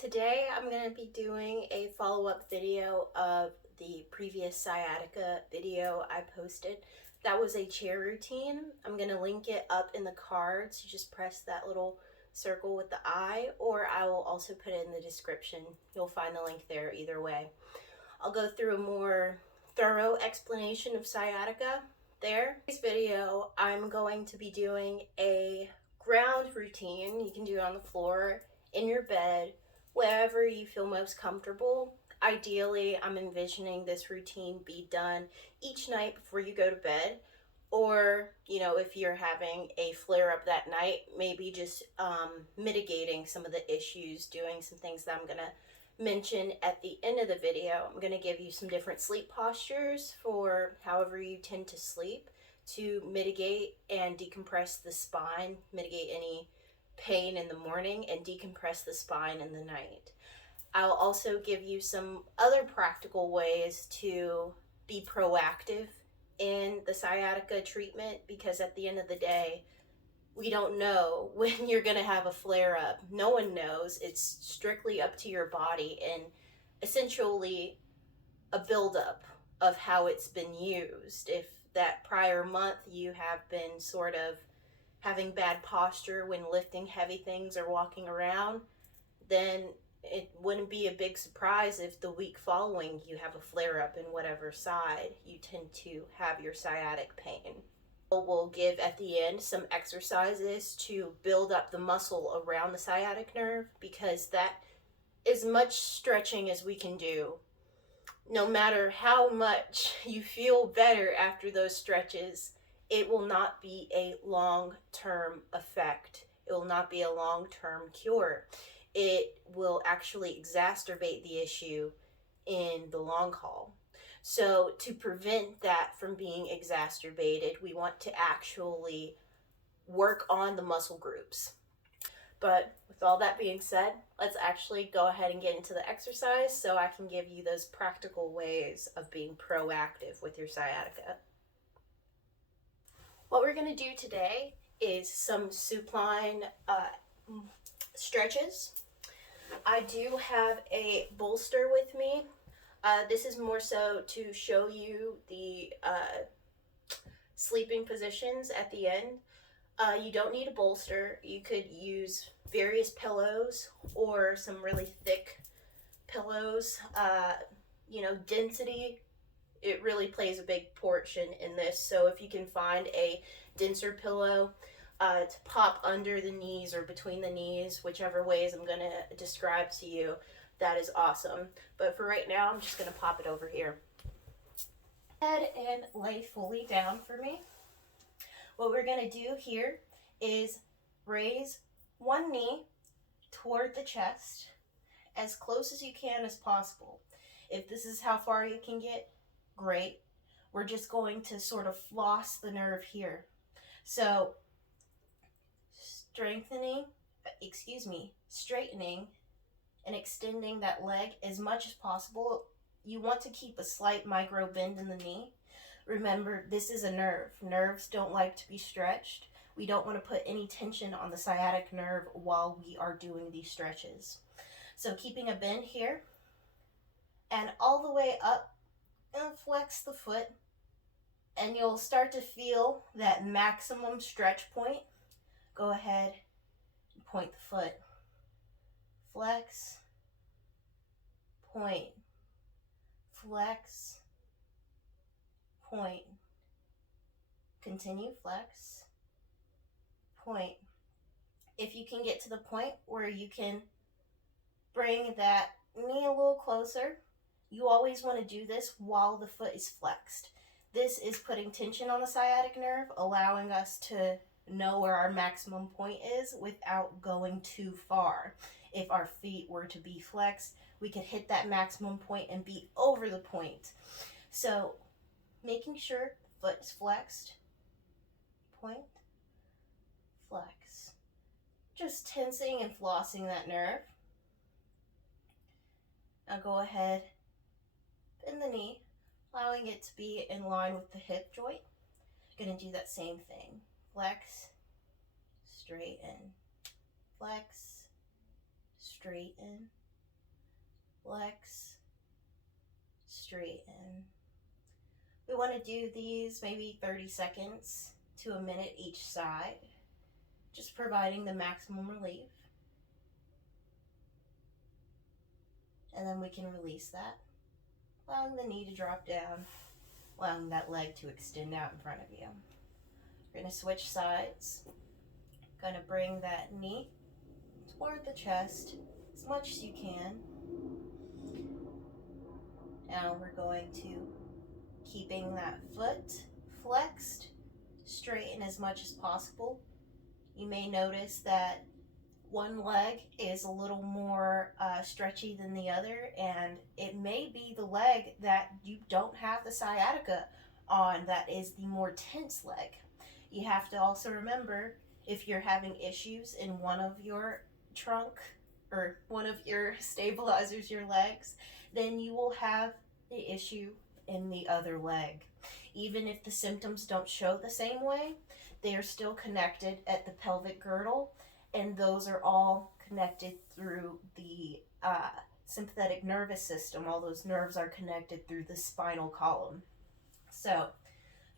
Today I'm going to be doing a follow-up video of the previous sciatica video I posted. That was a chair routine. I'm going to link it up in the cards. You just press that little circle with the eye, or I will also put it in the description. You'll find the link there either way. I'll go through a more thorough explanation of sciatica there. In this video, I'm going to be doing a ground routine. You can do it on the floor, in your bed, wherever you feel most comfortable. Ideally, I'm envisioning this routine be done each night before you go to bed, or if you're having a flare up that night, maybe just mitigating some of the issues, doing some things that I'm gonna mention at the end of the video. I'm gonna give you some different sleep postures for however you tend to sleep to mitigate and decompress the spine, mitigate any pain in the morning and decompress the spine in the night. I'll also give you some other practical ways to be proactive in the sciatica treatment, because at the end of the day, we don't know when you're going to have a flare up. No one knows. It's strictly up to your body and essentially a buildup of how it's been used. If that prior month you have been sort of having bad posture when lifting heavy things or walking around, then it wouldn't be a big surprise if the week following you have a flare up in whatever side you tend to have your sciatic pain. We'll give at the end some exercises to build up the muscle around the sciatic nerve, because that is much stretching as we can do. No matter how much you feel better after those stretches, it will not be a long-term effect. It will not be a long-term cure. It will actually exacerbate the issue in the long haul. So to prevent that from being exacerbated, we want to actually work on the muscle groups. But with all that being said, let's actually go ahead and get into the exercise so I can give you those practical ways of being proactive with your sciatica. What we're going to do today is some supine stretches. I do have a bolster with me. This is more so to show you the sleeping positions at the end. You don't need a bolster. You could use various pillows or some really thick pillows. Density, it really plays a big portion in this. So if you can find a denser pillow to pop under the knees or between the knees, whichever ways I'm going to describe to you, that is awesome. But for right now, I'm just going to pop it over here. Head and lay fully down for me. What we're going to do here is raise one knee toward the chest as close as you can as possible. If this is how far you can get, great. We're just going to sort of floss the nerve here. So straightening and extending that leg as much as possible. You want to keep a slight micro bend in the knee. Remember, this is a nerve. Nerves don't like to be stretched. We don't want to put any tension on the sciatic nerve while we are doing these stretches. So keeping a bend here and all the way up, and flex the foot, and you'll start to feel that maximum stretch point. Go ahead and point the foot. Flex, point, flex, point. Continue, flex, point. If you can get to the point where you can bring that knee a little closer, you always want to do this while the foot is flexed. This is putting tension on the sciatic nerve, allowing us to know where our maximum point is without going too far. If our feet were to be flexed, we could hit that maximum point and be over the point. So making sure the foot is flexed, point, flex. Just tensing and flossing that nerve. Now go ahead, bend the knee, allowing it to be in line with the hip joint. Gonna do that same thing. Flex, straighten, flex, straighten, flex, straighten. We want to do these maybe 30 seconds to a minute each side, just providing the maximum relief. And then we can release that, allowing the knee to drop down, allowing that leg to extend out in front of you. We're going to switch sides. Going to bring that knee toward the chest as much as you can. Now we're going to, keeping that foot flexed, straighten as much as possible. You may notice that one leg is a little more stretchy than the other, and it may be the leg that you don't have the sciatica on that is the more tense leg. You have to also remember, if you're having issues in one of your trunk or one of your stabilizers, your legs, then you will have the issue in the other leg. Even if the symptoms don't show the same way, they are still connected at the pelvic girdle, and those are all connected through the sympathetic nervous system. All those nerves are connected through the spinal column. So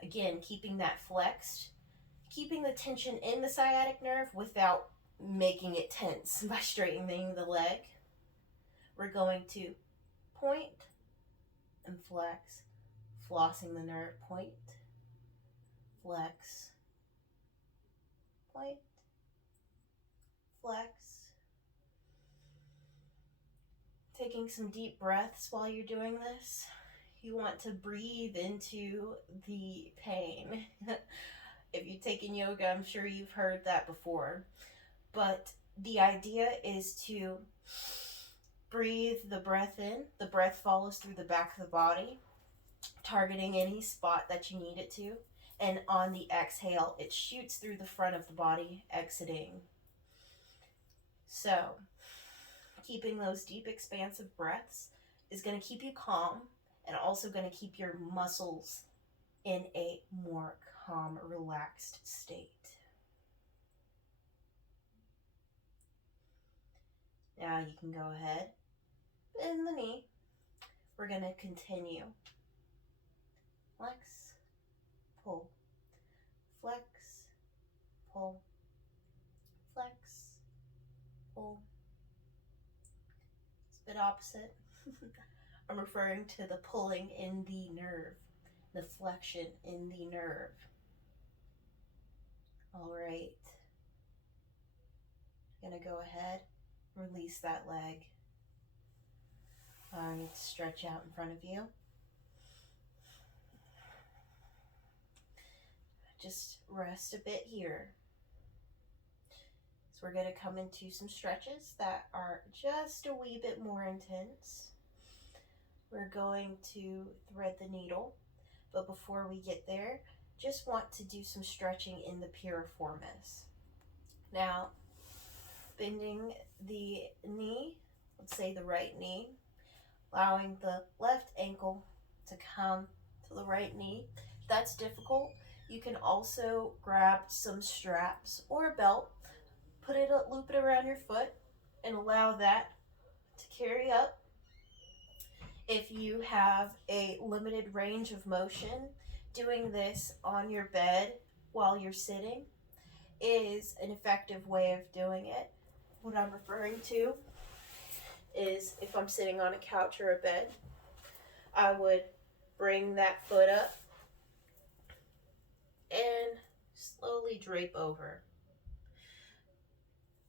again, keeping that flexed, keeping the tension in the sciatic nerve without making it tense by straightening the leg. We're going to point and flex, flossing the nerve, point, flex, point, flex. Taking some deep breaths while you're doing this. You want to breathe into the pain. If you've taken yoga, I'm sure you've heard that before. But the idea is to breathe the breath in. The breath follows through the back of the body, targeting any spot that you need it to. And on the exhale, it shoots through the front of the body, exiting. So, keeping those deep, expansive breaths is going to keep you calm and also going to keep your muscles in a more calm, relaxed state. Now you can go ahead, bend the knee. We're going to continue. Flex, pull, flex, pull, flex, pull. It's a bit opposite. I'm referring to the pulling in the nerve, the flexion in the nerve. All right. I'm going to go ahead, release that leg. I need to stretch out in front of you. Just rest a bit here. So we're going to come into some stretches that are just a wee bit more intense. We're going to thread the needle, but before we get there, just want to do some stretching in the piriformis. Now, bending the knee, let's say the right knee, allowing the left ankle to come to the right knee. If that's difficult, you can also grab some straps or a belt, loop it around your foot, and allow that to carry up. If you have a limited range of motion, doing this on your bed while you're sitting is an effective way of doing it. What I'm referring to is if I'm sitting on a couch or a bed, I would bring that foot up and slowly drape over.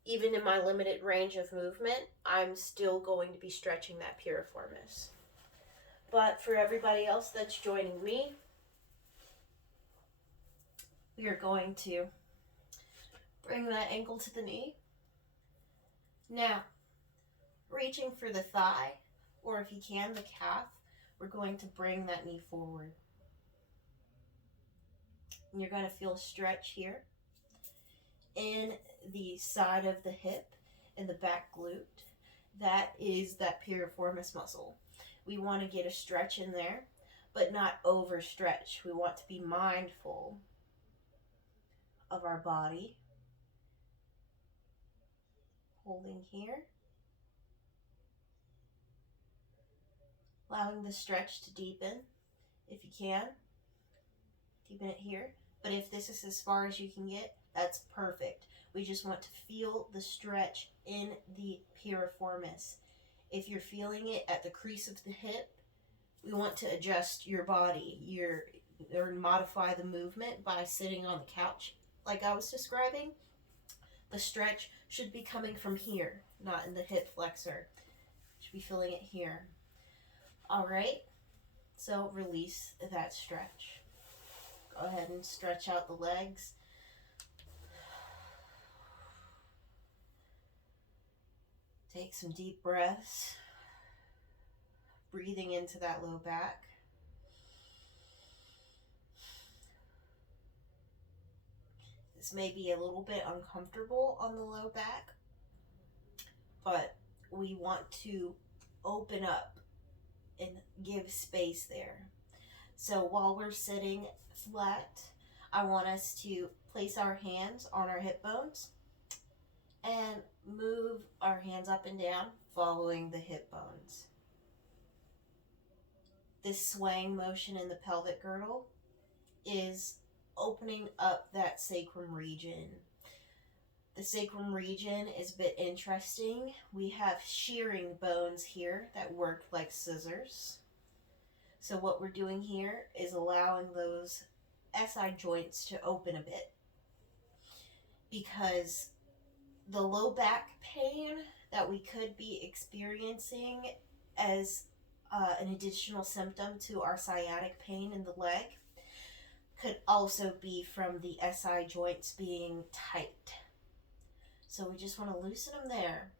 Even in my limited range of movement, I'm still going to be stretching that piriformis. But for everybody else that's joining me, we are going to bring that ankle to the knee. Now, reaching for the thigh, or if you can, the calf, we're going to bring that knee forward. And you're going to feel a stretch here in the side of the hip and the back glute. That is that piriformis muscle. We want to get a stretch in there, but not overstretch. We want to be mindful of our body. Holding here. Allowing the stretch to deepen if you can. Deepen it here. But if this is as far as you can get, that's perfect. We just want to feel the stretch in the piriformis. If you're feeling it at the crease of the hip, we want to adjust your body, or modify the movement by sitting on the couch like I was describing. The stretch should be coming from here, not in the hip flexor. Should be feeling it here. All right, so release that stretch. Go ahead and stretch out the legs. Take some deep breaths. Breathing into that low back. This may be a little bit uncomfortable on the low back, but we want to open up and give space there. So while we're sitting flat, I want us to place our hands on our hip bones and move our hands up and down, following the hip bones. This swaying motion in the pelvic girdle is opening up that sacrum region. The sacrum region is a bit interesting. We have shearing bones here that work like scissors. So what we're doing here is allowing those SI joints to open a bit, because the low back pain that we could be experiencing as an additional symptom to our sciatic pain in the leg could also be from the SI joints being tight. So we just want to loosen them there.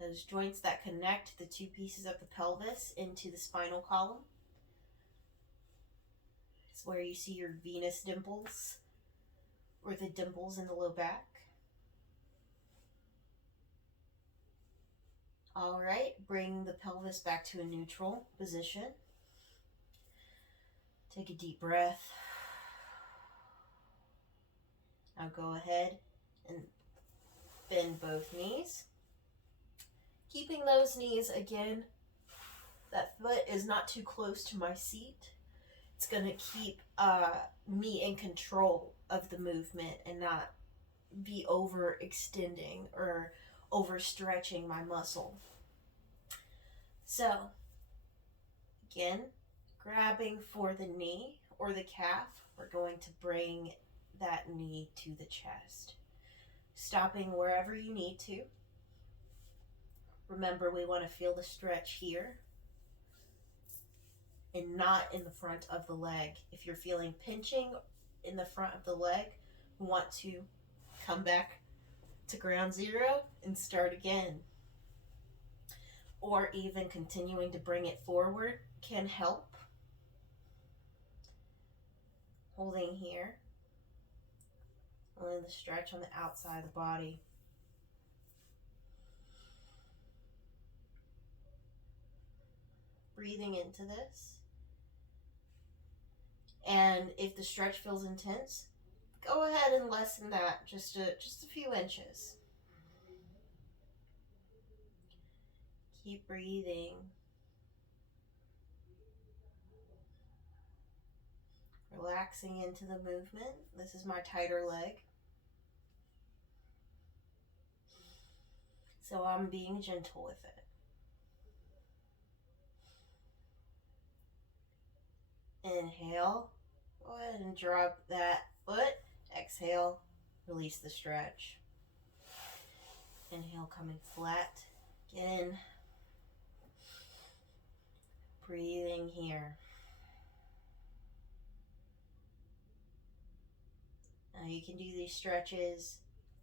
Those joints that connect the two pieces of the pelvis into the spinal column. It's where you see your venous dimples, or the dimples in the low back. All right, bring the pelvis back to a neutral position. Take a deep breath. Now go ahead and bend both knees. Keeping those knees, again, that foot is not too close to my seat. It's going to keep me in control of the movement and not be overextending or overstretching my muscle. So, again, grabbing for the knee or the calf, we're going to bring that knee to the chest. Stopping wherever you need to. Remember, we want to feel the stretch here and not in the front of the leg. If you're feeling pinching in the front of the leg, we want to come back to ground zero and start again. Or even continuing to bring it forward can help. Holding here. Feeling the stretch on the outside of the body. Breathing into this. And if the stretch feels intense, go ahead and lessen that just a few inches. Keep breathing. Relaxing into the movement. This is my tighter leg. So I'm being gentle with it. Inhale. Go ahead and drop that foot. Exhale. Release the stretch. Inhale, coming flat. Again. Breathing here. Now you can do these stretches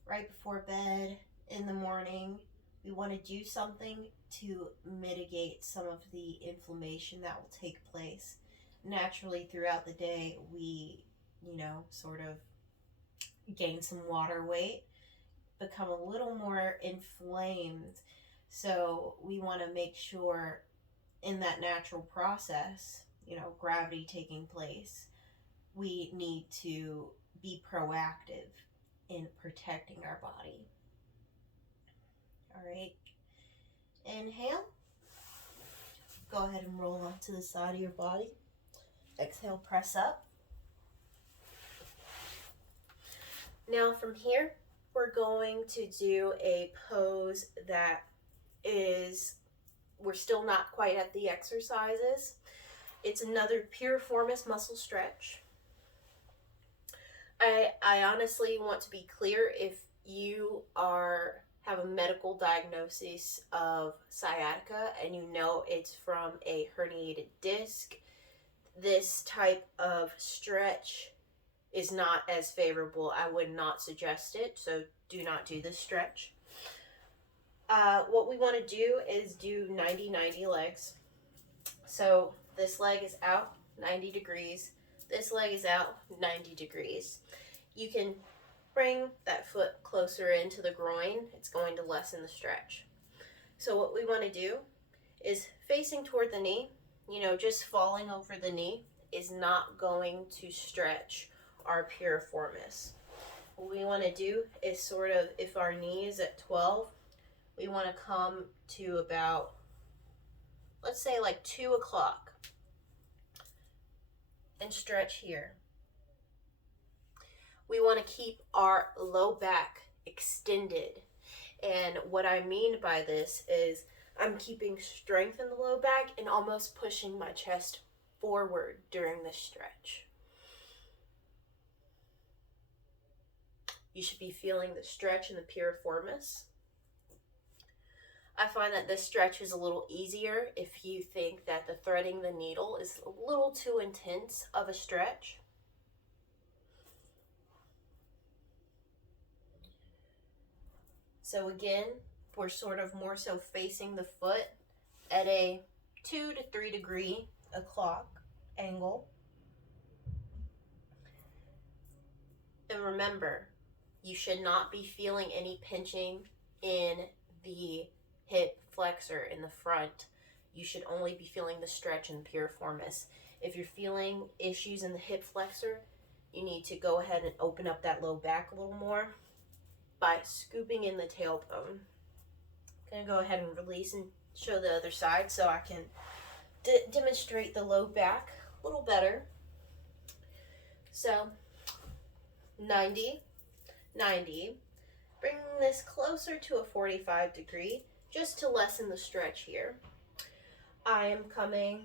right before bed, in the morning. We want to do something to mitigate some of the inflammation that will take place. Naturally, throughout the day, we, sort of gain some water weight, become a little more inflamed. So we want to make sure in that natural process, gravity taking place, we need to be proactive in protecting our body. All right. Inhale. Go ahead and roll onto the side of your body. Exhale, press up. Now from here, we're going to do a pose that is, we're still not quite at the exercises. It's another piriformis muscle stretch. I honestly want to be clear, if you have a medical diagnosis of sciatica and you know it's from a herniated disc, this type of stretch is not as favorable. I would not suggest it, so do not do this stretch. What we want to do is do 90-90 legs. So this leg is out 90 degrees. This leg is out 90 degrees. You can bring that foot closer into the groin. It's going to lessen the stretch. So what we want to do is facing toward the knee. Just falling over the knee is not going to stretch our piriformis. What we want to do is sort of, if our knee is at 12, we want to come to about, let's say like 2 o'clock, and stretch here. We want to keep our low back extended. And what I mean by this is I'm keeping strength in the low back and almost pushing my chest forward during this stretch. You should be feeling the stretch in the piriformis. I find that this stretch is a little easier if you think that the threading the needle is a little too intense of a stretch. So again, we're sort of more so facing the foot at a 2 to 3 degree o'clock angle. And remember, you should not be feeling any pinching in the hip flexor in the front. You should only be feeling the stretch in the piriformis. If you're feeling issues in the hip flexor, you need to go ahead and open up that low back a little more by scooping in the tailbone. I'm going to go ahead and release and show the other side so I can demonstrate the low back a little better. So 90, 90. Bring this closer to a 45 degree just to lessen the stretch here. I am coming,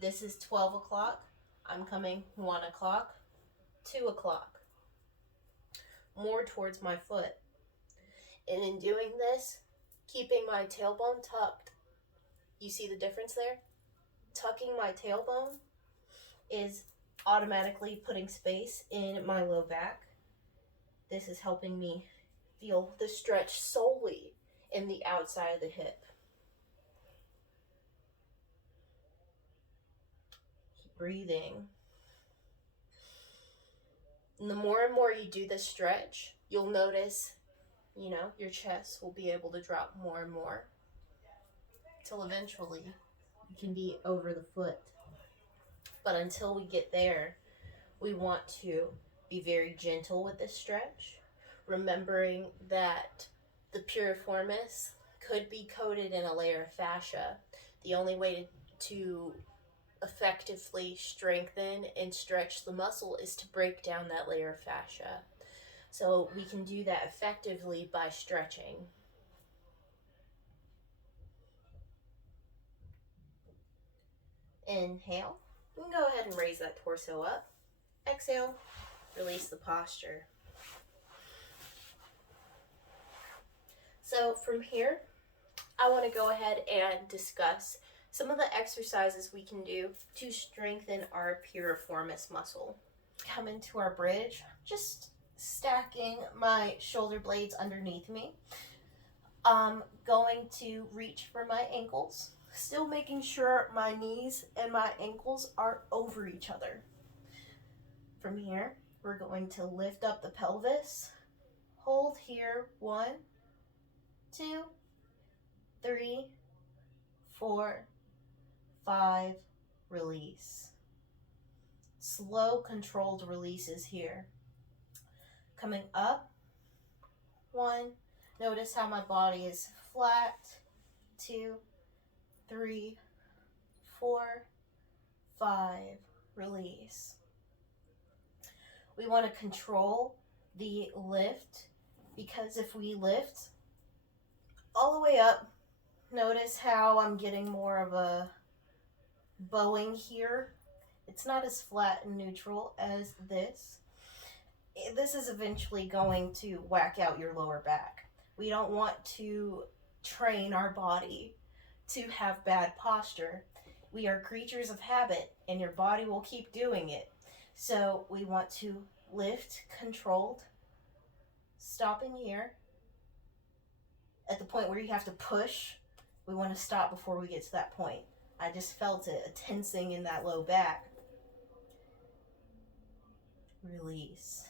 this is 12 o'clock. I'm coming 1 o'clock, 2 o'clock. More towards my foot. And in doing this, keeping my tailbone tucked. You see the difference there? Tucking my tailbone is automatically putting space in my low back. This is helping me feel the stretch solely in the outside of the hip. Keep breathing. And the more and more you do this stretch, you'll notice, your chest will be able to drop more and more till eventually you can be over the foot. But until we get there, we want to be very gentle with this stretch, remembering that the piriformis could be coated in a layer of fascia. The only way to effectively strengthen and stretch the muscle is to break down that layer of fascia. So we can do that effectively by stretching. Inhale. You can go ahead and raise that torso up. Exhale. Release the posture. So from here, I want to go ahead and discuss some of the exercises we can do to strengthen our piriformis muscle. Come into our bridge, just stacking my shoulder blades underneath me. I'm going to reach for my ankles, still making sure my knees and my ankles are over each other. From here, we're going to lift up the pelvis, hold here, 1, 2, 3, 4, 5, release. Slow, controlled releases here. Coming up, 1, notice how my body is flat, 2, 3, 4, 5, release. We want to control the lift, because if we lift all the way up, notice how I'm getting more of a bowing here. It's not as flat and neutral as this. This is eventually going to whack out your lower back. We don't want to train our body to have bad posture. We are creatures of habit, and your body will keep doing it. So we want to lift controlled, stopping here. At the point where you have to push, we want to stop before we get to that point. I just felt it, a tensing in that low back. Release.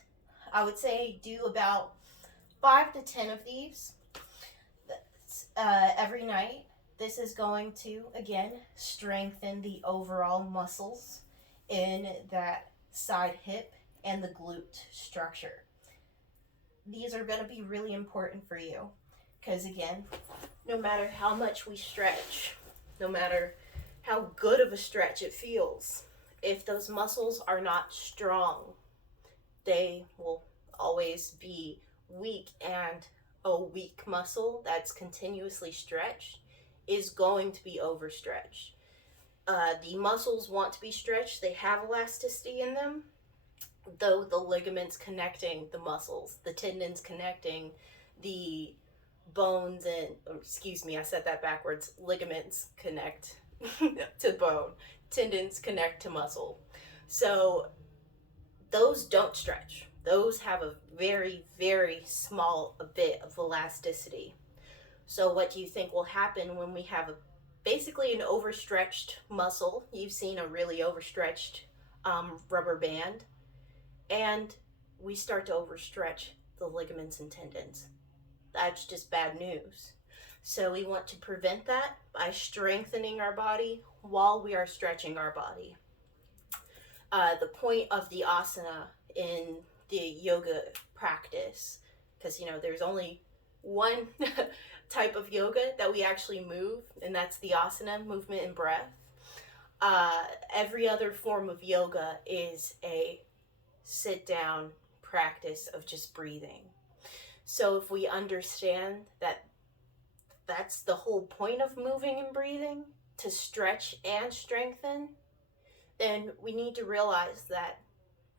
I would say do about 5 to 10 of these every night. This is going to, again, strengthen the overall muscles in that side hip and the glute structure. These are going to be really important for you because, again, no matter how much we stretch, no matter how good of a stretch it feels, if those muscles are not strong, they will always be weak, and a weak muscle that's continuously stretched is going to be overstretched. The muscles want to be stretched. They have elasticity in them, though the ligaments connecting the muscles, the tendons connecting the bones and, excuse me, I said that backwards. Ligaments connect to bone. Tendons connect to muscle. So those don't stretch. Those have a very, very small bit of elasticity. So what do you think will happen when we have basically an overstretched muscle? You've seen a really overstretched rubber band, and we start to overstretch the ligaments and tendons. That's just bad news. So we want to prevent that by strengthening our body while we are stretching our body. The point of the asana in the yoga practice, because there's only one type of yoga that we actually move, and that's the asana, movement and breath. Every other form of yoga is a sit down practice of just breathing. So if we understand that that's the whole point of moving and breathing, to stretch and strengthen, then we need to realize that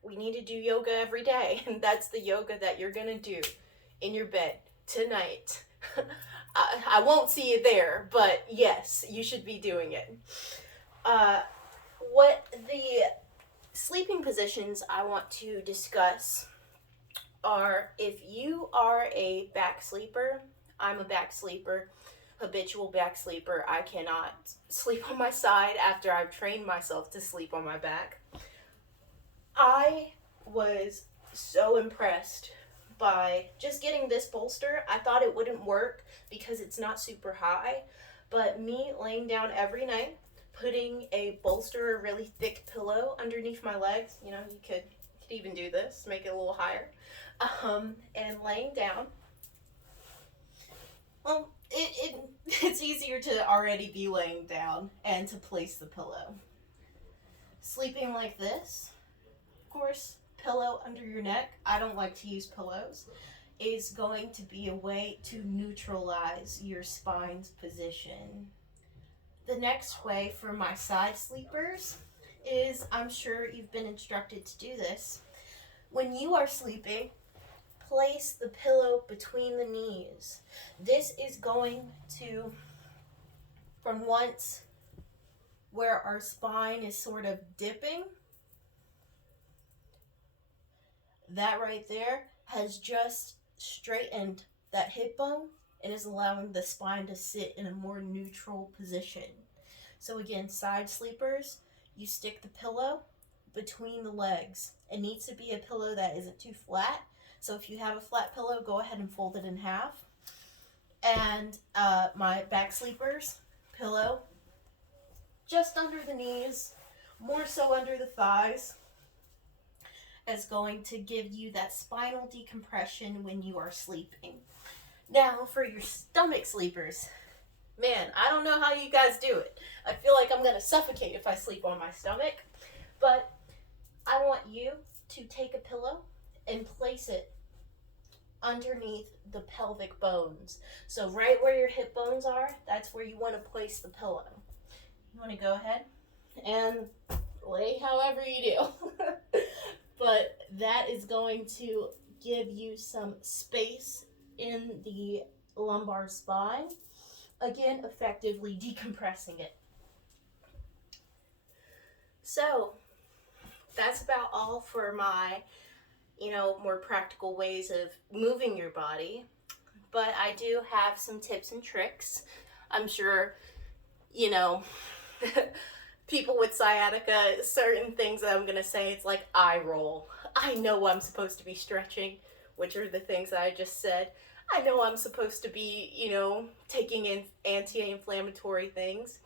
we need to do yoga every day, and that's the yoga that you're gonna do in your bed tonight. I won't see you there, but yes, you should be doing it. What the sleeping positions I want to discuss are, if you are a back sleeper, I'm a back sleeper, habitual back sleeper. I cannot sleep on my side after I've trained myself to sleep on my back. I was so impressed by just getting this bolster. I thought it wouldn't work because it's not super high, but me laying down every night, putting a bolster, a really thick pillow underneath my legs, you could even do this, make it a little higher, and laying down. Well, it's easier to already be laying down and to place the pillow. Sleeping like this, of course, pillow under your neck, I don't like to use pillows, is going to be a way to neutralize your spine's position. The next way for my side sleepers is, I'm sure you've been instructed to do this. When you are sleeping, place the pillow between the knees. This is going to, from once where our spine is sort of dipping, that right there has just straightened that hip bone and is allowing the spine to sit in a more neutral position. So again, side sleepers, you stick the pillow between the legs. It needs to be a pillow that isn't too flat. So if you have a flat pillow, go ahead and fold it in half. And my back sleepers, pillow just under the knees, more so under the thighs, is going to give you that spinal decompression when you are sleeping. Now for your stomach sleepers, Man, I don't know how you guys do it. I feel like I'm gonna suffocate if I sleep on my stomach. But I want you to take a pillow and place it underneath the pelvic bones. So right where your hip bones are, that's where you want to place the pillow. You want to go ahead and lay however you do. But that is going to give you some space in the lumbar spine. Again, effectively decompressing it. So that's about all for my, more practical ways of moving your body. But I do have some tips and tricks. I'm sure, you know, people with sciatica, certain things that I'm going to say, it's like eye roll. I know I'm supposed to be stretching, which are the things that I just said. I know I'm supposed to be, taking in anti-inflammatory things,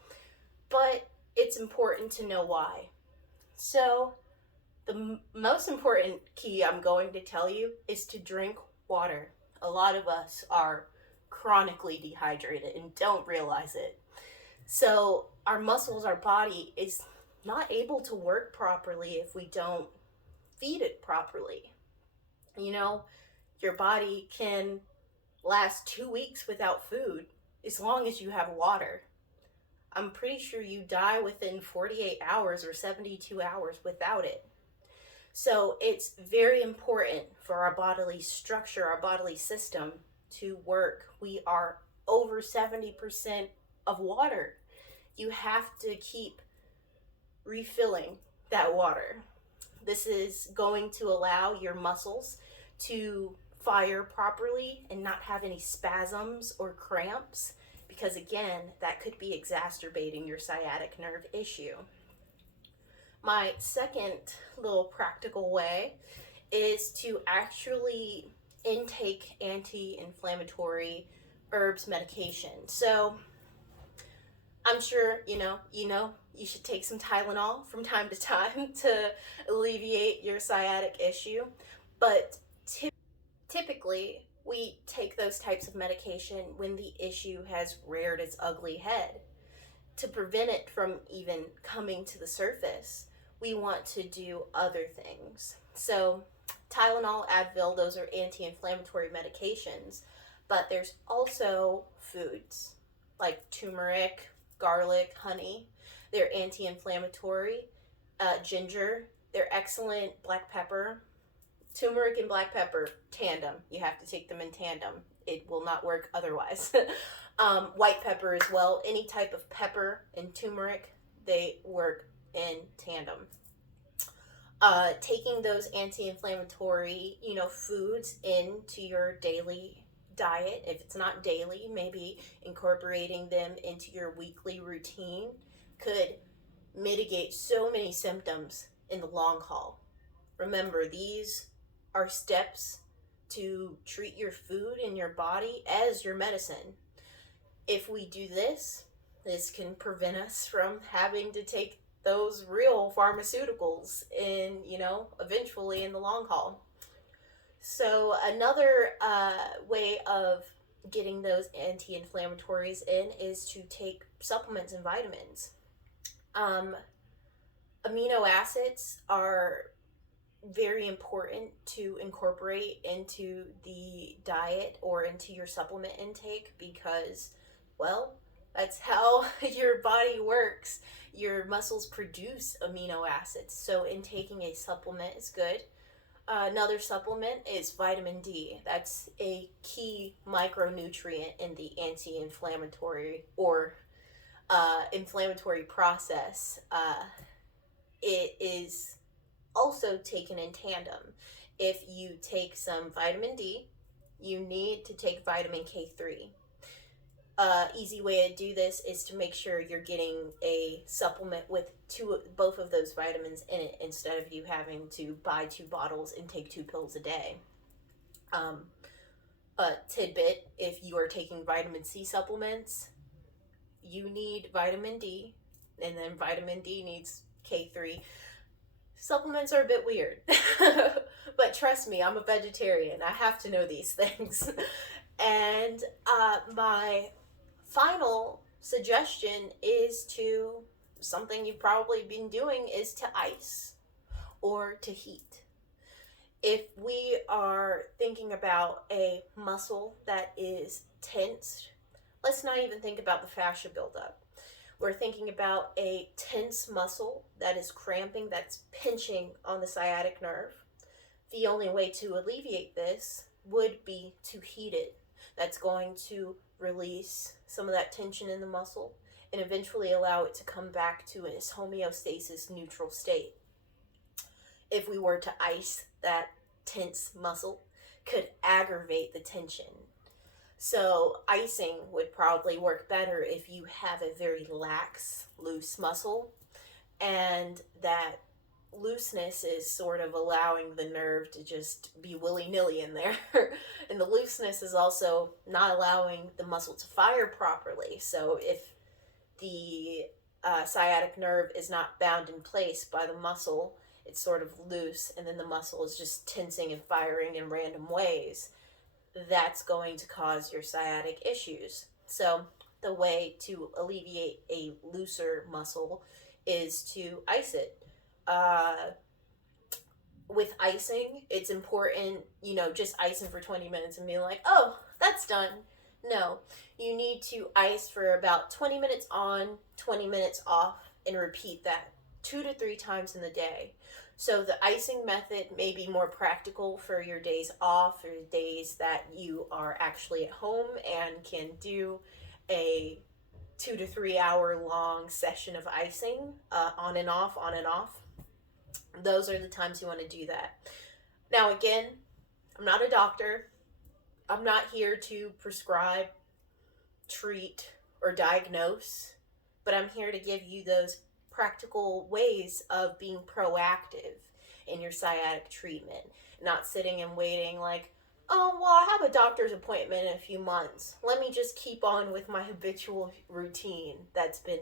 but it's important to know why. So the most important key I'm going to tell you is to drink water. A lot of us are chronically dehydrated and don't realize it. So our muscles, our body is not able to work properly if we don't feed it properly. Your body can last 2 weeks without food as long as you have water. I'm pretty sure you die within 48 hours or 72 hours without it. So it's very important for our bodily structure, our bodily system to work. We are over 70% of water. You have to keep refilling that water. This is going to allow your muscles to fire properly and not have any spasms or cramps, because again, that could be exacerbating your sciatic nerve issue. My second little practical way is to actually intake anti-inflammatory herbs medication. So I'm sure you should take some Tylenol from time to time to alleviate your sciatic issue, but typically we take those types of medication when the issue has reared its ugly head. To prevent it from even coming to the surface, we want to do other things. So Tylenol, Advil, those are anti-inflammatory medications, but there's also foods like turmeric, garlic, honey. They're anti-inflammatory. Ginger, they're excellent. Black pepper. Turmeric and black pepper, tandem. You have to take them in tandem. It will not work otherwise. White pepper as well. Any type of pepper and turmeric, they work in tandem. Taking those anti-inflammatory, foods into your daily diet. If it's not daily, maybe incorporating them into your weekly routine could mitigate so many symptoms in the long haul. Remember, these are steps to treat your food in your body as your medicine. If we do this can prevent us from having to take those real pharmaceuticals eventually in the long haul. So another way of getting those anti-inflammatories in is to take supplements and vitamins. Amino acids are very important to incorporate into the diet or into your supplement intake because, well, that's how your body works. Your muscles produce amino acids, so intaking a supplement is good. Another supplement is vitamin D. That's a key micronutrient in the anti-inflammatory or inflammatory process. It is also taken in tandem. If you take some vitamin D, you need to take vitamin K3. Easy way to do this is to make sure you're getting a supplement with both of those vitamins in it instead of you having to buy 2 bottles and take 2 pills a day. A tidbit, if you are taking vitamin C supplements, you need vitamin D, and then vitamin D needs K3. Supplements are a bit weird, but trust me, I'm a vegetarian. I have to know these things. And my final suggestion is to, something you've probably been doing, is to ice or to heat. If we are thinking about a muscle that is tensed, let's not even think about the fascia buildup. We're thinking about a tense muscle that is cramping, that's pinching on the sciatic nerve. The only way to alleviate this would be to heat it. That's going to release some of that tension in the muscle and eventually allow it to come back to its homeostasis neutral state. If we were to ice that tense muscle, could aggravate the tension. So icing would probably work better if you have a very lax, loose muscle, and that looseness is sort of allowing the nerve to just be willy-nilly in there. And the looseness is also not allowing the muscle to fire properly. So if the sciatic nerve is not bound in place by the muscle, it's sort of loose, and then the muscle is just tensing and firing in random ways, that's going to cause your sciatic issues. So the way to alleviate a looser muscle is to ice it. With icing, it's important, just icing for 20 minutes and being like, oh, that's done. No, you need to ice for about 20 minutes on, 20 minutes off, and repeat that 2 to 3 times in the day. So the icing method may be more practical for your days off or days that you are actually at home and can do a 2 to 3 hour long session of icing, on and off, on and off. Those are the times you want to do that. Now again, I'm not a doctor. I'm not here to prescribe, treat, or diagnose, but I'm here to give you those practical ways of being proactive in your sciatic treatment. Not sitting and waiting like, oh, well, I have a doctor's appointment in a few months. Let me just keep on with my habitual routine that's been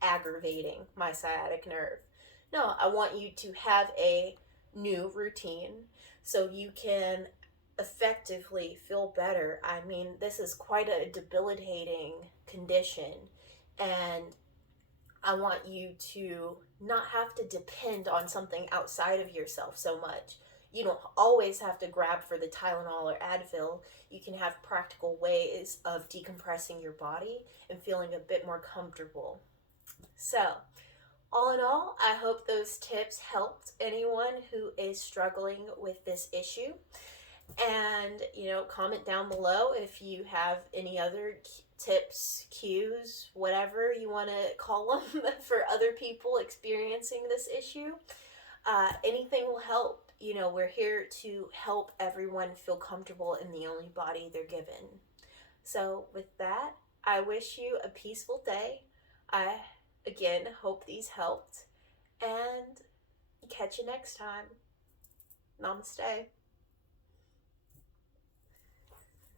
aggravating my sciatic nerve. No, I want you to have a new routine so you can effectively feel better. I mean, this is quite a debilitating condition, and I want you to not have to depend on something outside of yourself so much. You don't always have to grab for the Tylenol or Advil. You can have practical ways of decompressing your body and feeling a bit more comfortable. So, all in all, I hope those tips helped anyone who is struggling with this issue. And, comment down below if you have any other tips, cues, whatever you want to call them for other people experiencing this issue. Anything will help. We're here to help everyone feel comfortable in the only body they're given. So with that, I wish you a peaceful day. I, again, hope these helped. And catch you next time. Namaste.